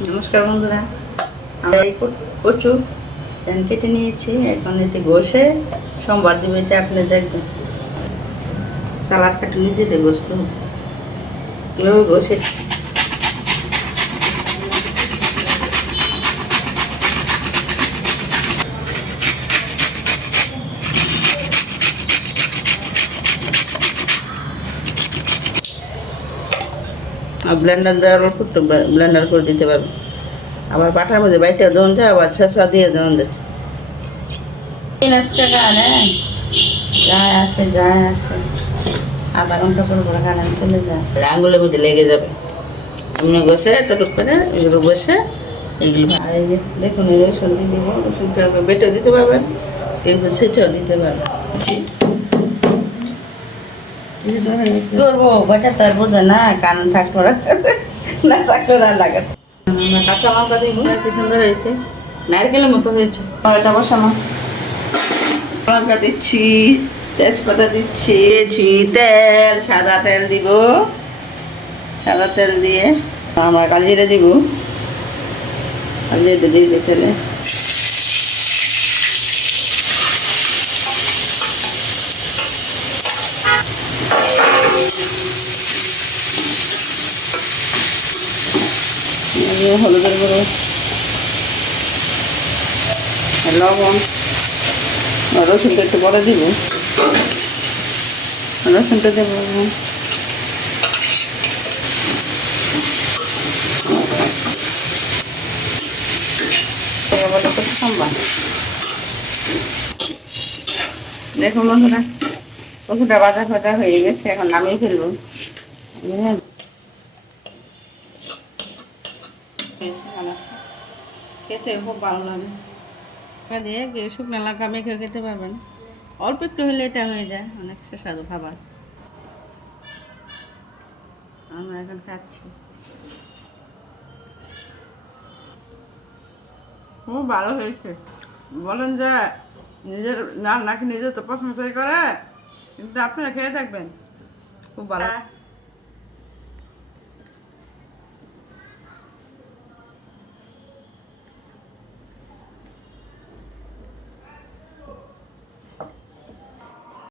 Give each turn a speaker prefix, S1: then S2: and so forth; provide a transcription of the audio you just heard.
S1: নমস্কার বন্ধুরা। আমরা এই কচ- প্যান কেটে নিয়েছি। এখন এটি ঘষে সোমবার দিবে এটা দেখবেন সালাদ কাটে নিজেদের গোস্ত। কীভাবে ঘষে ব্লেন্ডার দেওয়ার অল্প একটু ব্লেন্ডার করে দিতে পারব। আবার পাটার মধ্যে বাইটা দেওয়া যায়, আবার ছেঁচা দিয়ে দেওয়া যাচ্ছে যায় আসে যায় আসে। আধা ঘণ্টা পর পর গান চলে যায়। আঙ্গুলের মধ্যে লেগে যাবে। এমনি বসে, এতটুক করে এগুলো বসে, এগুলো এই যে দেখুন রসুন দিয়ে দিব রসুনটা বেটেও দিতে পারবেন, এগুলো সেচাও দিতে পারবেন। করব বাটা তার বোঝে না কান থাকল না। থাকল না লাগাতে কাঁচা লঙ্কা দিব কি সুন্দর হয়েছে নারকেলের মতো হয়েছে। এটা বসানো লঙ্কা দিচ্ছি তেজপাতা দিচ্ছি দিচ্ছি তেল সাদা তেল দিব। সাদা তেল দিয়ে আমরা কালিজিরে দিব। কালিজিরে দিয়ে তেলে। হলুদের গুঁড়ো। লবণ। রসুনটা একটু বড় দিব। রসুনটা দেবো। দেখুন বন্ধুরা। কচুটা বাজা ফাটা হয়ে গেছে, এখন নামিয়ে ফেলব? খেতে খুব ভালো লাগে। লঙ্কা মেখে খেতে পারবেন অল্প একটু হলে এটা হয়ে যায়, অনেক সুস্বাদু খাবার। আমরা এখন খাচ্ছি। খুব ভালো হয়েছে। বলেন যে, নিজের নাকি নিজে তো প্রশংসাই করে? কিন্তু আপনারা খেয়ে থাকবেন। খুব ভালো।